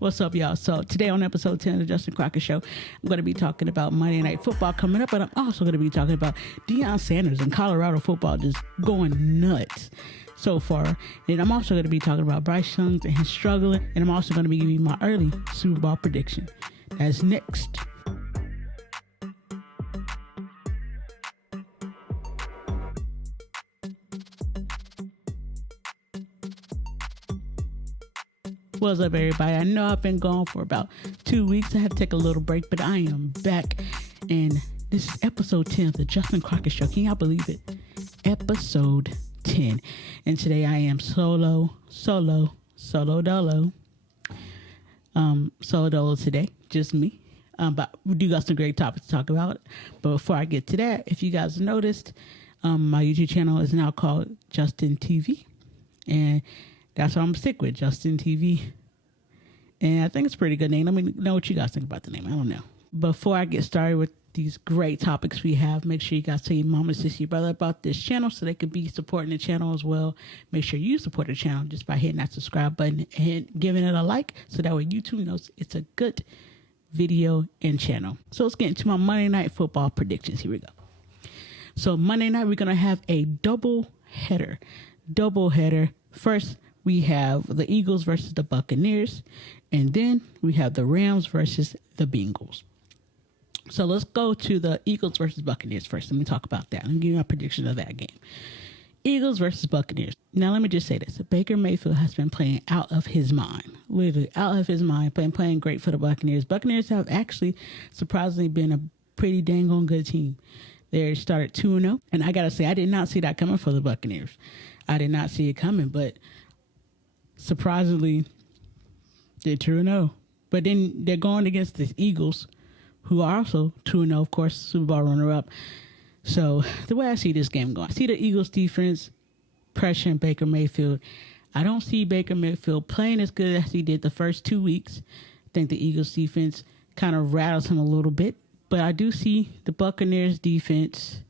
What's up, y'all? So today on episode 10 of the Justin Crockett Show, I'm going to be talking about Monday Night Football coming up, but I'm also going to be talking about Deion Sanders and Colorado football just going nuts so far. And I'm also going to be talking about Bryce Young and his struggling, and I'm also going to be giving you my early Super Bowl prediction. That's next. What's up, everybody? I know I've been gone for about 2 weeks. I had to take a little break, but I am back. And this is episode 10 of the Justin Crockett Show. Can y'all believe it? Episode 10. And today I am solo dolo. Solo dolo today, just me. But we do got some great topics to talk about. But before I get to that, if you guys noticed, my YouTube channel is now called Justin TV. And that's what I'm stick with, Justin TV. And I think it's a pretty good name. Let me know what you guys think about the name. I don't know. Before I get started with these great topics we have, make sure you guys tell your mama, sister, your brother about this channel so they could be supporting the channel as well. Make sure you support the channel just by hitting that subscribe button and giving it a like so that way YouTube knows it's a good video and channel. So let's get into my Monday Night Football predictions. Here we go. So Monday night, we're going to have a double header. First, we have the Eagles versus the Buccaneers, and then we have the Rams versus the Bengals. So let's go to the Eagles versus Buccaneers first. Let me talk about that. Let me give you my prediction of that game. Eagles versus Buccaneers. Now, let me just say this. Baker Mayfield has been playing out of his mind. Literally out of his mind, playing great for the Buccaneers. Buccaneers have actually surprisingly been a pretty dang on good team. They started 2-0, and I got to say, I did not see that coming for the Buccaneers. I did not see it coming, but surprisingly, they're 2-0. But then they're going against the Eagles, who are also 2-0, of course, Super Bowl runner-up. So the way I see this game going, I see the Eagles defense pressuring Baker Mayfield. I don't see Baker Mayfield playing as good as he did the first 2 weeks. I think the Eagles defense kind of rattles him a little bit. But I do see the Buccaneers defense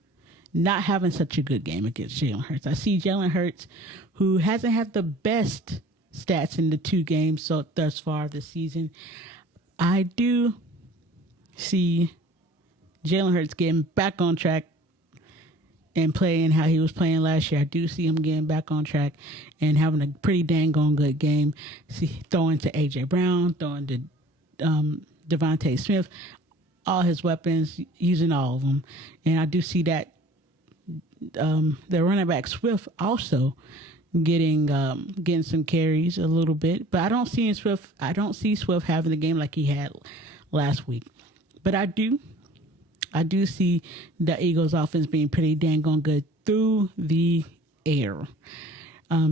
not having such a good game against Jalen Hurts. I see Jalen Hurts, who hasn't had the best stats in the 2 games so thus far this season. I do see Jalen Hurts getting back on track and playing how he was playing last year. I do see him getting back on track and having a pretty dang on good game. See, throwing to A.J. Brown, throwing to Devontae Smith, all his weapons, using all of them. And I do see that the running back Swift also getting some carries a little bit, but I don't see Swift having the game like he had last week. But I do see the Eagles offense being pretty dang on good through the air.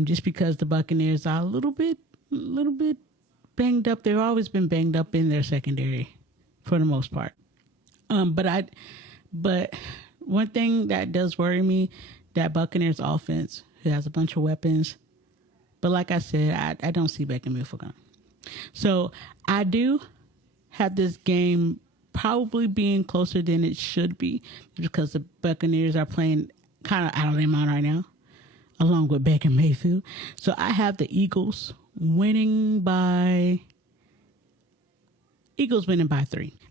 Just because the Buccaneers are a little bit banged up. They've always been banged up in their secondary for the most part. But one thing that does worry me, that Buccaneers offense, who has a bunch of weapons. But like I said, I don't see Baker Mayfield going. So I do have this game probably being closer than it should be because the Buccaneers are playing kind of out of their mind right now, along with Baker Mayfield. So I have the Eagles winning by 3.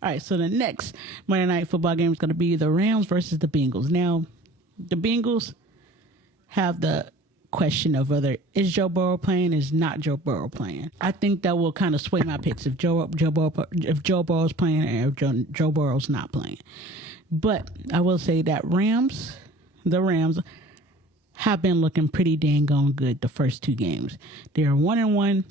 All right, so the next Monday Night Football game is going to be the Rams versus the Bengals. Now, the Bengals have the question of whether is Joe Burrow playing, is not Joe Burrow playing. I think that will kind of sway my picks if Joe Burrow's playing and if Joe Burrow's not playing. But I will say that the Rams have been looking pretty dang on good the first 2 games. They are 1-1.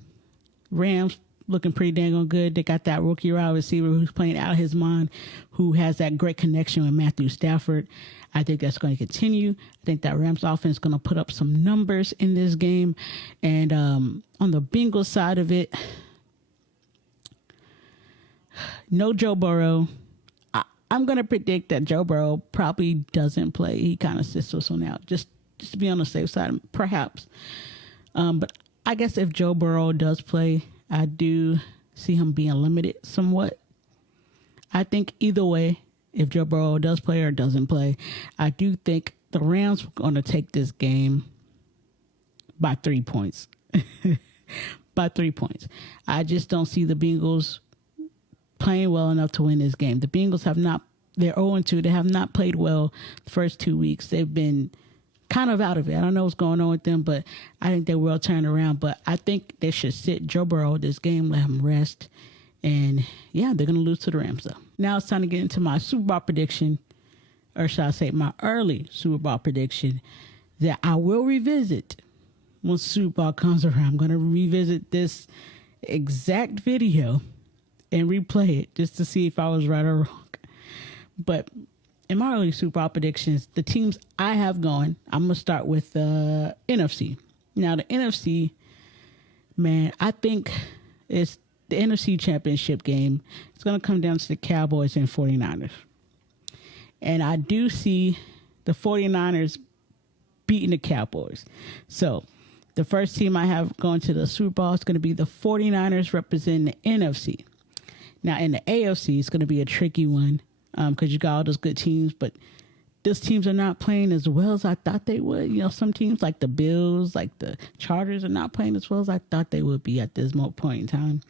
Rams looking pretty dang on good. They got that rookie wide receiver who's playing out of his mind, who has that great connection with Matthew Stafford. I think that's going to continue. I think that Rams offense is going to put up some numbers in this game. And on the Bengals side of it, no Joe Burrow. I'm going to predict that Joe Burrow probably doesn't play. He kind of sits this one out, just to be on the safe side, perhaps. But I guess if Joe Burrow does play, I do see him being limited somewhat. I think either way, if Joe Burrow does play or doesn't play, I do think the Rams are going to take this game by 3 points. by 3 points. I just don't see the Bengals playing well enough to win this game. The Bengals they're 0-2. They have not played well the first 2 weeks. They've been kind of out of it. I don't know what's going on with them, but I think they will turn around. But I think they should sit Joe Burrow this game, let him rest. And yeah, they're going to lose to the Rams, though. Now it's time to get into my Super Bowl prediction, or should I say my early Super Bowl prediction that I will revisit once Super Bowl comes around. I'm going to revisit this exact video and replay it just to see if I was right or wrong. But in my early Super Bowl predictions, the teams I have going, I'm going to start with the NFC. Now, the NFC, man, I think it's the NFC Championship game. It's going to come down to the Cowboys and 49ers. And I do see the 49ers beating the Cowboys. So the first team I have going to the Super Bowl is going to be the 49ers representing the NFC. Now, in the AFC, it's going to be a tricky one because you got all those good teams, but those teams are not playing as well as I thought they would. You know, some teams like the Bills, like the Chargers are not playing as well as I thought they would be at this point in time.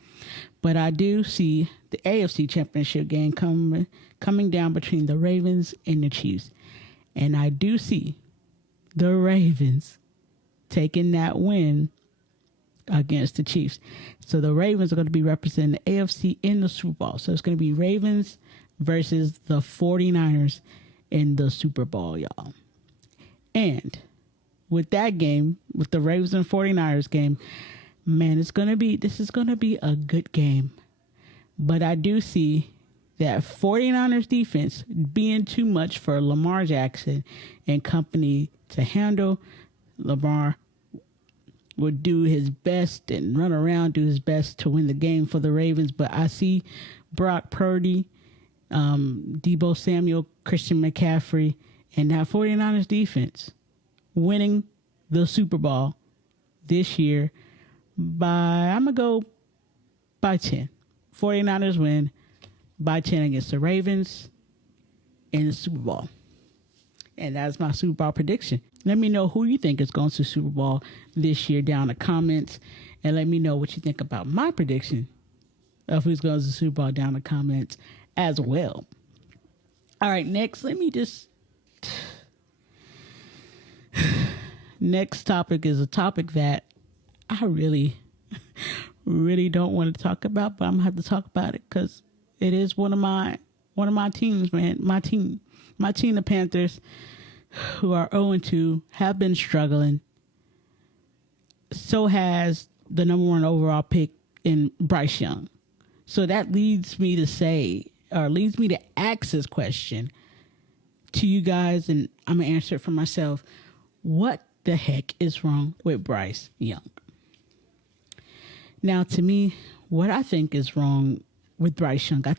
But I do see the AFC Championship game coming down between the Ravens and the Chiefs. And I do see the Ravens taking that win against the Chiefs. So the Ravens are going to be representing the AFC in the Super Bowl. So it's going to be Ravens versus the 49ers in the Super Bowl, y'all. And with that game, with the Ravens and 49ers game, man, this is going to be a good game. But I do see that 49ers defense being too much for Lamar Jackson and company to handle. Lamar would do his best and run around, do his best to win the game for the Ravens. But I see Brock Purdy, Deebo Samuel, Christian McCaffrey, and that 49ers defense winning the Super Bowl this year I'm going to go by 10. 49ers win by 10 against the Ravens in the Super Bowl. And that's my Super Bowl prediction. Let me know who you think is going to Super Bowl this year down in the comments. And let me know what you think about my prediction of who's going to the Super Bowl down in the comments as well. All right, next topic is a topic that I really don't want to talk about, but I'm going to have to talk about it because it is one of my teams, man. My team, the Panthers, who are 0-2, have been struggling. So has the number 1 overall pick in Bryce Young. So that leads me to ask this question to you guys, and I'm going to answer it for myself. What the heck is wrong with Bryce Young? Now, to me, what I think is wrong with Bryce Young, there's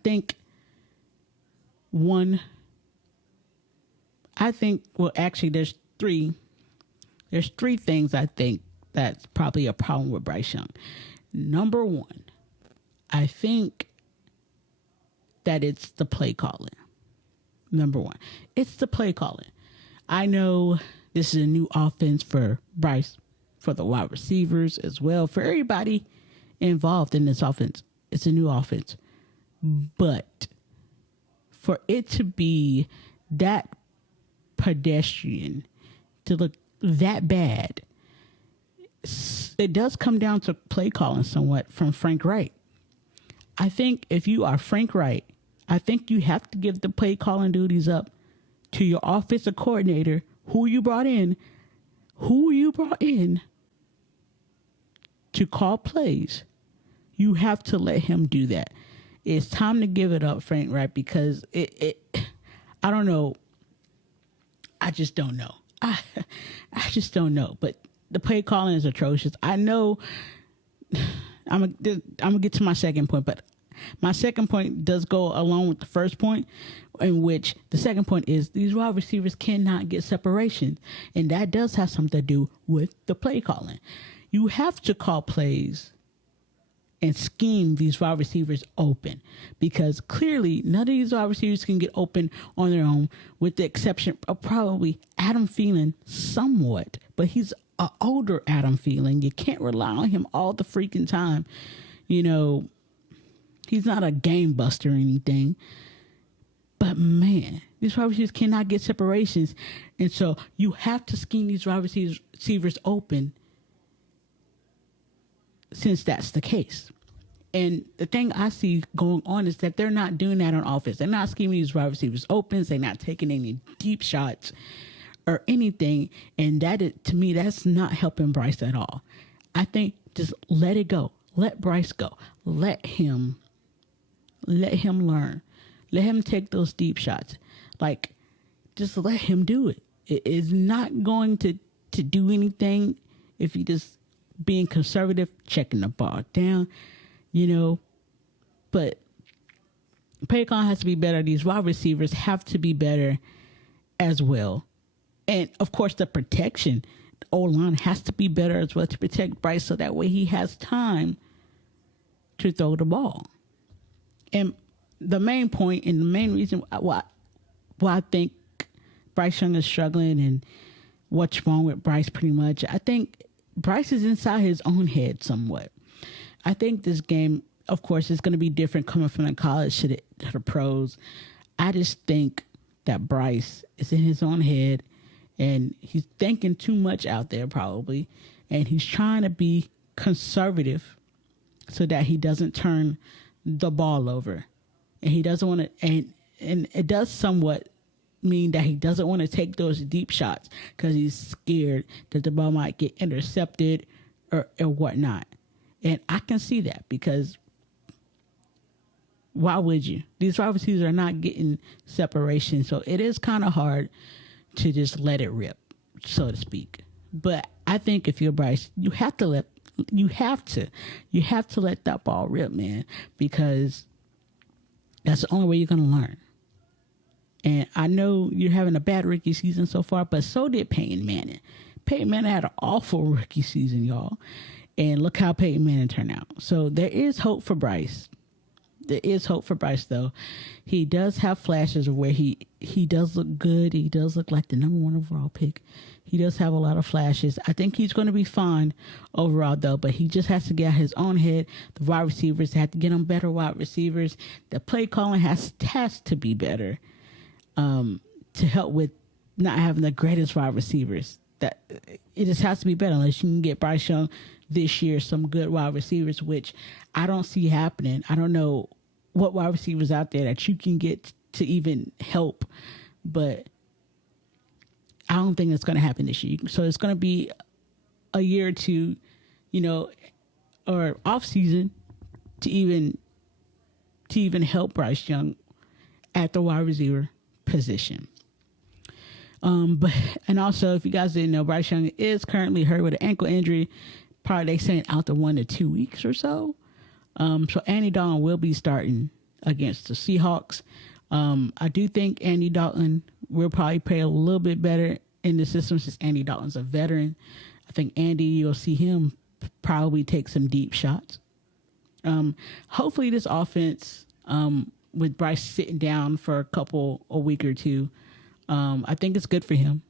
three things I think that's probably a problem with Bryce Young. Number 1, I think that it's the play calling. Number 1, it's the play calling. I know this is a new offense for Bryce, for the wide receivers as well, for everybody involved in this offense. It's a new offense. But for it to be that pedestrian, to look that bad, it does come down to play calling somewhat from Frank Wright. I think if you are Frank Wright, I think you have to give the play calling duties up to your offensive coordinator, who you brought in to call plays. You have to let him do that. It's time to give it up, Frank Wright, because I don't know. I just don't know. I just don't know. But the play calling is atrocious. I know. I'm gonna get to my second point, but my second point does go along with the first point, in which the second point is these wide receivers cannot get separation, and that does have something to do with the play calling. You have to call plays and scheme these wide receivers open, because clearly none of these wide receivers can get open on their own, with the exception of probably Adam Thielen somewhat, but he's a older Adam Thielen. You can't rely on him all the freaking time. You know, he's not a game buster or anything. But man, these wide receivers cannot get separations. And so you have to scheme these wide receivers open since that's the case. And the thing I see going on is that they're not doing that on offense. They're not scheming these wide receivers open. They're not taking any deep shots or anything. And to me, that's not helping Bryce at all. I think just let it go. Let Bryce go. Let him learn. Let him take those deep shots. Like, just let him do it. It is not going to do anything if he just being conservative, checking the ball down, you know. But Paycon has to be better. These wide receivers have to be better as well. And, of course, the protection. The O-line has to be better as well to protect Bryce so that way he has time to throw the ball. And the main point and the main reason why I think Bryce Young is struggling and what's wrong with Bryce pretty much, I think Bryce is inside his own head somewhat. I think this game, of course, is going to be different coming from the college to the pros. I just think that Bryce is in his own head and he's thinking too much out there probably. And he's trying to be conservative so that he doesn't turn the ball over. And he doesn't want to, and it does somewhat mean that he doesn't want to take those deep shots because he's scared that the ball might get intercepted or whatnot. And I can see that because why would you? These wide receivers are not getting separation, so it is kind of hard to just let it rip, so to speak. But I think if you're Bryce, you have to let that ball rip, man, because that's the only way you're going to learn. And I know you're having a bad rookie season so far, but so did Peyton Manning. Peyton Manning had an awful rookie season, y'all. And look how Peyton Manning turned out. So there is hope for Bryce. There is hope for Bryce, though. He does have flashes of where he does look good. He does look like the number 1 overall pick. He does have a lot of flashes. I think he's going to be fine overall, though, but he just has to get out his own head. The wide receivers have to get him better wide receivers. The play calling has to be better to help with not having the greatest wide receivers. That it just has to be better unless you can get Bryce Young this year some good wide receivers, which I don't see happening. I don't know what wide receivers out there that you can get to even help, but I don't think it's going to happen this year. So it's going to be a year or two, you know, or off season to even help Bryce Young at the wide receiver position. And also, if you guys didn't know, Bryce Young is currently hurt with an ankle injury. Probably they saying out to 1 to 2 weeks or so. So Andy Dalton will be starting against the Seahawks. I do think Andy Dalton will probably play a little bit better in the system since Andy Dalton's a veteran. I think Andy, you'll see him probably take some deep shots. Hopefully this offense, with Bryce sitting down for a week or two, I think it's good for him,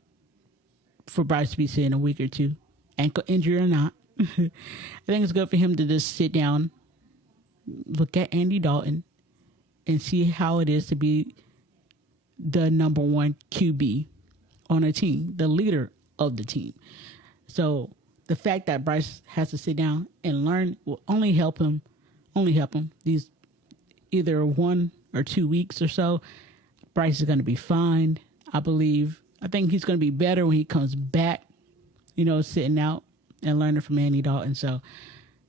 for Bryce to be sitting a week or two, ankle injury or not. I think it's good for him to just sit down, look at Andy Dalton, and see how it is to be the number 1 QB on a team, the leader of the team. So the fact that Bryce has to sit down and learn will only help him these either 1 or 2 weeks or so. Bryce is going to be fine, I believe. I think he's going to be better when he comes back, you know, sitting out and learning from Andy Dalton. So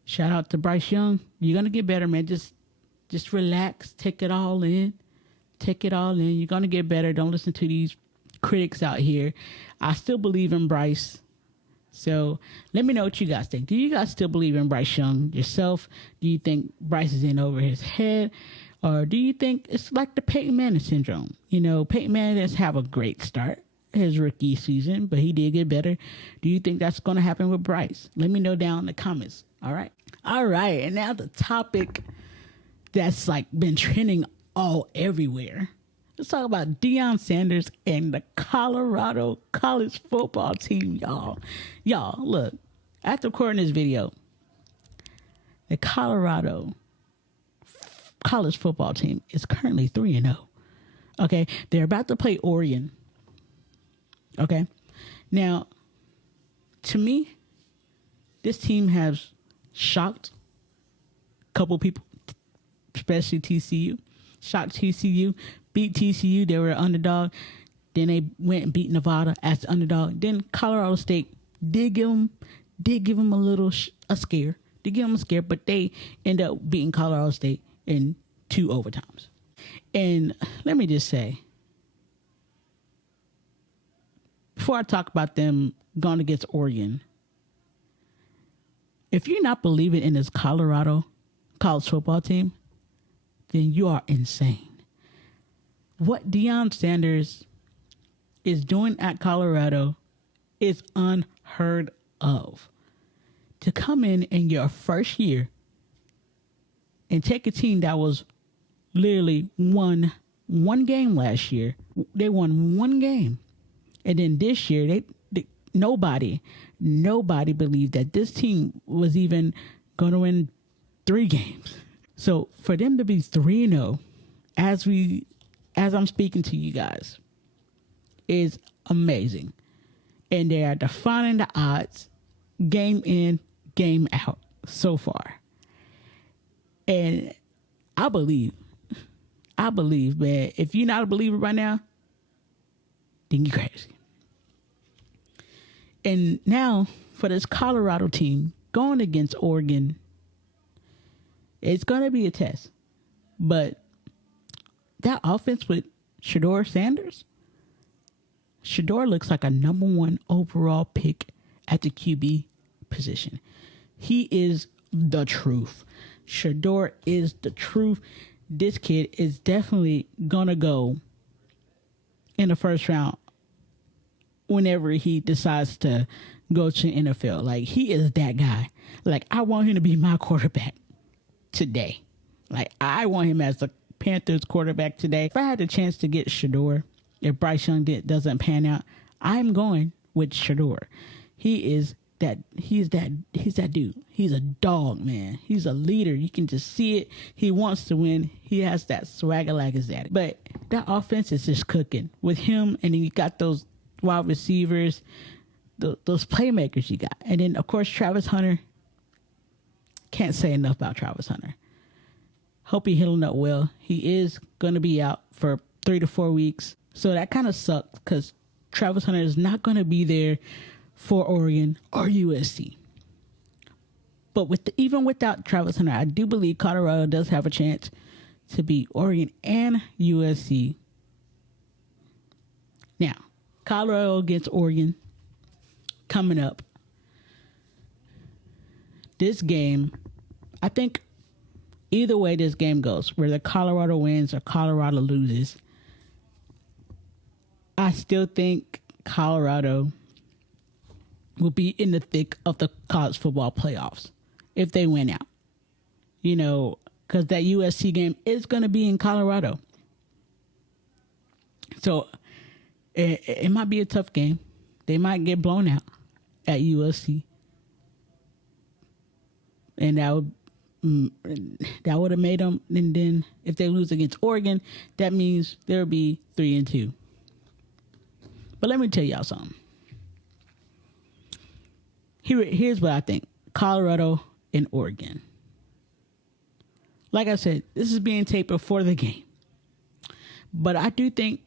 shout out to Bryce Young. You're going to get better, man. Just relax. Take it all in. You're going to get better. Don't listen to these critics out here. I still believe in Bryce. So let me know what you guys think. Do you guys still believe in Bryce Young yourself? Do you think Bryce is in over his head? Or do you think it's like the Peyton Manning syndrome? You know, Peyton Manning doesn't have a great start his rookie season, but he did get better. Do you think that's going to happen with Bryce? Let me know down in the comments. All right. And now the topic that's like been trending all everywhere. Let's talk about Deion Sanders and the Colorado college football team, y'all. Y'all, look, after recording this video, the Colorado college football team is currently 3-0. Okay, they're about to play Oregon. Okay, now, to me, this team has shocked a couple people, especially TCU. Shocked TCU, beat TCU. They were an underdog. Then they went and beat Nevada as the underdog. Then Colorado State did give them a scare. Did give them a scare, but they end up beating Colorado State in 2 overtimes. And let me just say, before I talk about them going against Oregon, if you're not believing in this Colorado college football team, then you are insane. What Deion Sanders is doing at Colorado is unheard of. To come in your first year and take a team that was literally won one game last year. They won one game. And then this year, nobody believed that this team was even going to win 3 games. So for them to be 3-0 as I'm speaking to you guys is amazing. And they are defying the odds game in, game out so far. And I believe, man, if you're not a believer right now, then you're crazy. And now for this Colorado team going against Oregon, it's going to be a test. But that offense with Shedeur Sanders, Shedeur looks like a number 1 overall pick at the QB position. He is the truth. Shedeur is the truth. This kid is definitely going to go in the first round whenever he decides to go to the NFL. Like, he is that guy. Like, I want him to be my quarterback today. Like, I want him as the Panthers quarterback today. If I had the chance to get Shedeur, if Bryce Young doesn't pan out, I'm going with Shedeur. He's that dude. He's a dog, man. He's a leader. You can just see it. He wants to win. He has that swagger like his daddy. But that offense is just cooking with him, and then you got those wide receivers, those playmakers you got. And then, of course, Travis Hunter. Can't say enough about Travis Hunter. Hope he's healing up well. He is going to be out for 3 to 4 weeks. So that kind of sucks because Travis Hunter is not going to be there for Oregon or USC. But even without Travis Hunter, I do believe Colorado does have a chance to beat Oregon and USC. Now, Colorado against Oregon coming up. This game, I think either way this game goes, whether Colorado wins or Colorado loses, I still think Colorado will be in the thick of the college football playoffs if they win out. You know, because that USC game is going to be in Colorado. So it might be a tough game. They might get blown out at USC. And that would have made them. And then if they lose against Oregon, that means they'll be 3-2. But let me tell y'all something. Here's what I think. Colorado and Oregon. Like I said, this is being taped before the game. But I do think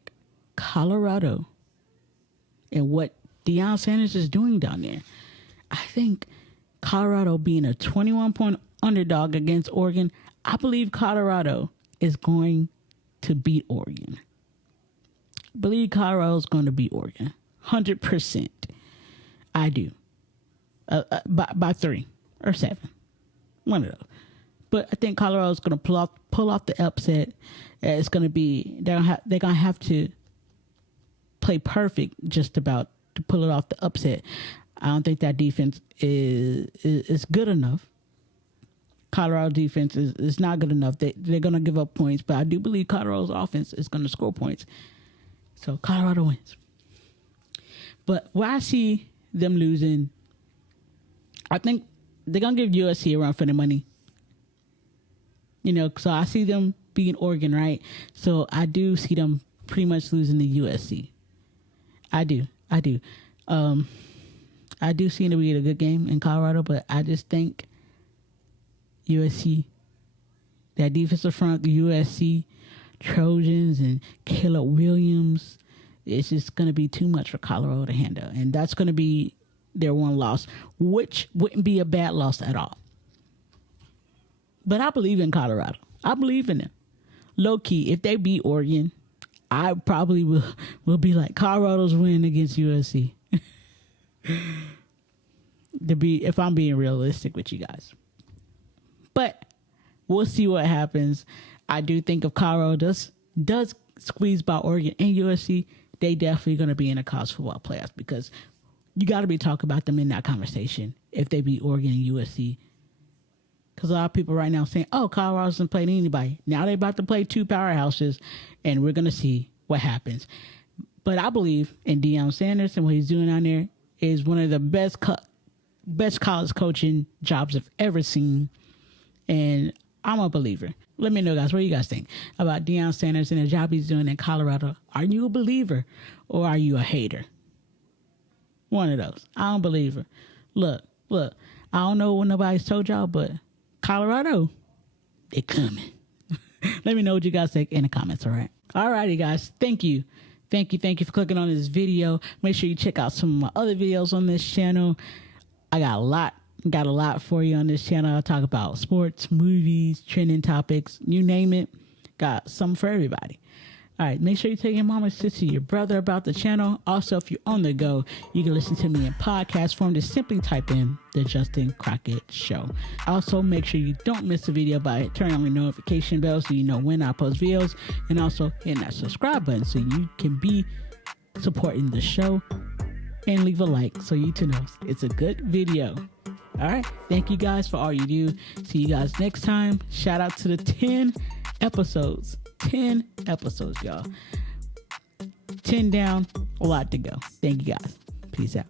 Colorado and what Deion Sanders is doing down there, I think Colorado being a 21-point underdog against Oregon, I believe Colorado is going to beat Oregon. I believe Colorado is going to beat Oregon. 100%. I do. By 3 or 7. One of those. But I think Colorado is going to pull off the upset. It's going to be, they're going to have to play perfect just about to pull it off the upset. I don't think that defense is good enough Colorado defense is not good enough. They're going to give up points, but I do believe Colorado's offense is going to score points. So Colorado wins. But where I see them losing, I think they're going to give USC a run for the money. You know, so I see them beating Oregon, right? So I do see them pretty much losing to USC. I do. I do see it to be a good game in Colorado, but I just think USC, that defensive front, the USC Trojans and Caleb Williams, it's just going to be too much for Colorado to handle. And that's going to be their one loss, which wouldn't be a bad loss at all. But I believe in Colorado. I believe in them. Low key, if they beat Oregon, I probably will be like, Colorado's win against USC. If I'm being realistic with you guys. But we'll see what happens. I do think if Colorado does squeeze by Oregon and USC, they definitely going to be in a college football playoffs, because you got to be talking about them in that conversation if they beat Oregon and USC. Because a lot of people right now saying, oh, Colorado doesn't play anybody. Now they're about to play two powerhouses, and we're going to see what happens. But I believe in Deion Sanders, and what he's doing down there is one of the best college coaching jobs I've ever seen. And I'm a believer. Let me know, guys, what do you guys think about Deion Sanders and the job he's doing in Colorado? Are you a believer or are you a hater? One of those. I'm a believer. Look, I don't know what nobody's told y'all, but Colorado, they're coming. Let me know what you guys think in the comments, all right? Alrighty, guys. Thank you for clicking on this video. Make sure you check out some of my other videos on this channel. I got a lot for you on this channel. I talk about sports, movies, trending topics, you name it. Got something for everybody. All right, make sure you tell your mama, sister, your brother about the channel. Also, if you're on the go, you can listen to me in podcast form. Just simply type in the Justin Crockett Show. Also, make sure you don't miss a video by turning on the notification bell so you know when I post videos, and also hit that subscribe button so you can be supporting the show, and leave a like so you know it's a good video. All right, thank you guys for all you do. See you guys next time. Shout out to the 10 episodes. 10 episodes, y'all. 10 down, a lot to go. Thank you guys. Peace out.